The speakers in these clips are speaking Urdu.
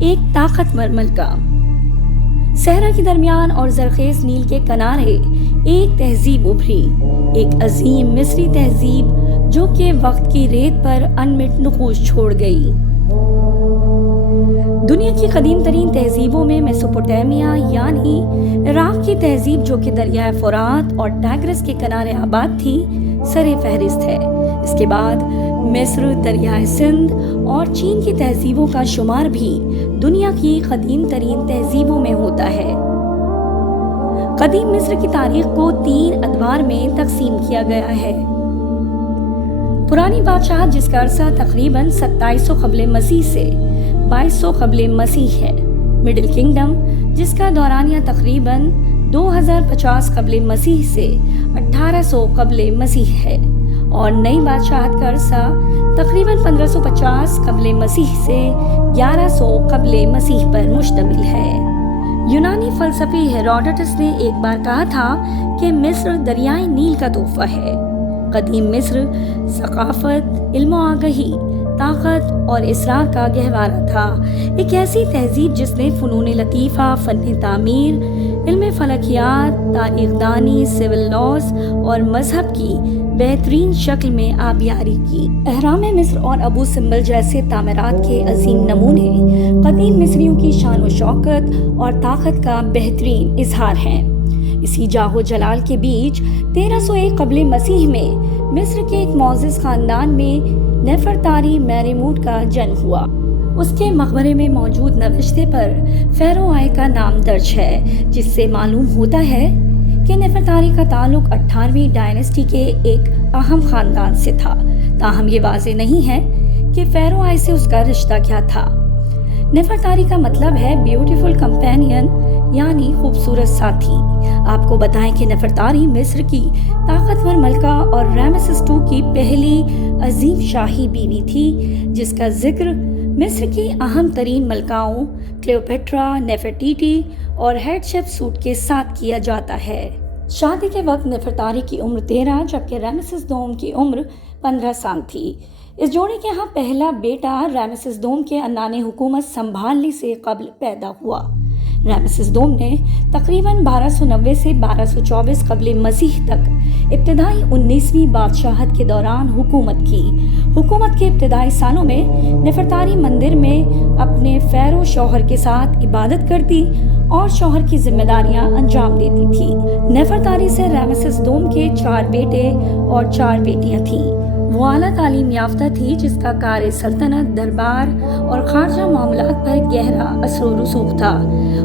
ایک طاقتور ملکہ۔ صحرا کے درمیان اور زرخیز نیل کے کنارے ایک تہذیب ابھری، ایک عظیم مصری تہذیب جو کہ وقت کی ریت پر انمٹ نقوش چھوڑ گئی۔ دنیا کی قدیم ترین تہذیبوں میں میسوپوٹیمیا یعنی عراق کی تہذیب جو کہ دریائے فرات اور ٹیگرس کے کنارے آباد تھی سر فہرست ہے۔ اس کے بعد مصر، دریائے سندھ اور چین کی تہذیبوں کا شمار بھی دنیا کی قدیم ترین تہذیبوں میں ہوتا ہے۔ قدیم مصر کی تاریخ کو 3 ادوار میں تقسیم کیا گیا ہے۔ پرانی بادشاہت جس کا عرصہ تقریباً 2700 قبل مسیح سے 2200 قبل مسیح ہے۔ مڈل کنگڈم جس کا دورانیہ تقریباً 2050 قبل مسیح سے 1800 قبل مسیح ہے، اور نئی بادشاہت کا عرصہ تقریباً 1550 قبل مسیح سے 1100 قبل مسیح پر مشتمل ہے۔ یونانی فلسفی ہیروڈوٹس نے ایک بار کہا تھا کہ مصر دریائے نیل کا تحفہ ہے۔ قدیم مصر ثقافت، علم و آگہی، طاقت اور اسرار کا گہوارہ تھا، ایک ایسی تہذیب جس نے فنون لطیفہ، فن تعمیر، علم فلکیات، تاریخ دانی، سول لاز اور مذہب کی بہترین شکل میں آبیاری کی۔ اہرام مصر اور ابو سمبل جیسے تعمیرات کے عظیم نمونے قدیم مصریوں کی شان و شوکت اور طاقت کا بہترین اظہار ہیں۔ اسی جاہ و جلال کے بیچ 1301 قبل مسیح میں مصر کے ایک معزز خاندان میں نیفرتاری میریموٹ کا جنم ہوا۔ اس کے مقبرے میں موجود نوشتے پر فیرو آئے کا نام درج ہے، جس سے معلوم ہوتا ہے کہ نیفرتاری کا تعلق 18ویں ڈائنسٹی کے ایک اہم خاندان سے تھا، تاہم یہ واضح نہیں ہے کہ فیرو آئے سے اس کا رشتہ کیا تھا۔ نیفرتاری کا مطلب ہے بیوٹیفل کمپینین یعنی خوبصورت ساتھی۔ آپ کو بتائیں کہ نیفرتاری مصر کی طاقتور ملکہ اور رامسس II کی پہلی عظیم شاہی بیوی تھی، جس کا ذکر مصر کی اہم ترین ملکاؤں کلیوپیٹرا، نیفرٹیٹی اور ہیٹشپسوٹ کے ساتھ کیا جاتا ہے۔ شادی کے وقت نیفرتاری کی عمر 13 جبکہ رامسس II کی عمر 15 سال تھی۔ اس جوڑے کے ہاں پہلا بیٹا رامسس II کے عنان حکومت سنبھالنے سے قبل پیدا ہوا۔ رامسس II نے تقریباً 1290 سے 1224 قبل مسیح تک ابتدائی 19ویں بادشاہت کے دوران حکومت کی۔ حکومت کے ابتدائی سالوں میں نیفرتاری مندر میں اپنے فیرو شوہر کے ساتھ عبادت کرتی اور شوہر کی ذمہ داریاں انجام دیتی تھی۔ نیفرتاری سے رامسس II کے 4 بیٹے اور 4 بیٹیاں تھیں۔ وہ اعلیٰ تعلیم یافتہ تھی جس کا کار سلطنت، دربار اور خارجہ معاملات پر گہرا اثر و رسوخ تھا۔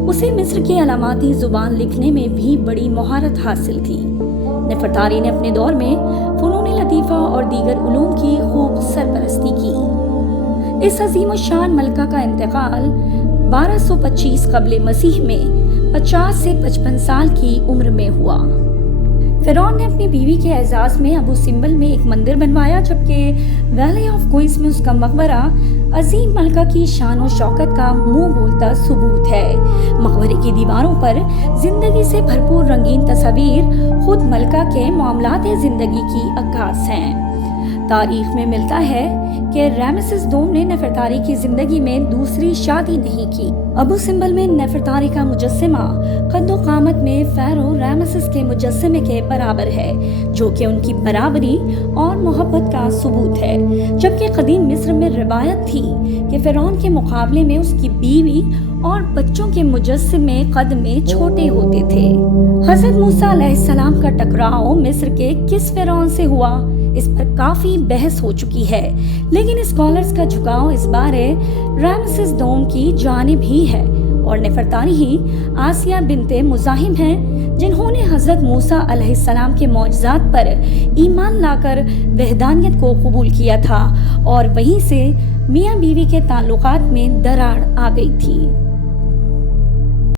اسے مصر کی علاماتی زبان لکھنے میں بھی بڑی مہارت حاصل تھی۔ نیفرتاری نے اپنے دور میں فنون لطیفہ اور دیگر علوم کی خوب سرپرستی کی۔ اس عظیم الشان ملکہ کا انتقال 1225 قبل مسیح میں 50 سے 55 سال کی عمر میں ہوا۔ فرعون نے اپنی بیوی کے اعزاز میں ابو سمبل میں ایک مندر بنوایا، جبکہ ویلی آف کوئنس میں اس کا مقبرہ عظیم ملکہ کی شان و شوکت کا منہ بولتا ثبوت ہے۔ مقبرے کی دیواروں پر زندگی سے بھرپور رنگین تصاویر خود ملکہ کے معاملات زندگی کی عکاس ہیں۔ تاریخ میں ملتا ہے کہ رامسس II نے نیفرتاری کی زندگی میں دوسری شادی نہیں کی۔ ابو سمبل میں نیفرتاری کا مجسمہ قد و قامت میں فیرو رامسس کے مجسمے کے برابر ہے، جو کہ ان کی برابری اور محبت کا ثبوت ہے، جبکہ قدیم مصر میں روایت تھی کہ فرعون کے مقابلے میں اس کی بیوی اور بچوں کے مجسمے قد میں چھوٹے ہوتے تھے۔ حضرت موسیٰ علیہ السلام کا ٹکراؤ مصر کے کس فرعون سے ہوا، اس پر کافی بحث ہو چکی ہے، لیکن اسکالرز کا جھکاؤ اس بارے رامسس II کی جانب ہی ہے، اور نیفرتاری ہی آسیہ بنت مزاحم ہیں جنہوں نے حضرت موسیٰ علیہ السلام کے معجزات پر ایمان لا کر وحدانیت کو قبول کیا تھا، اور وہیں سے میاں بیوی کے تعلقات میں دراڑ آ گئی تھی۔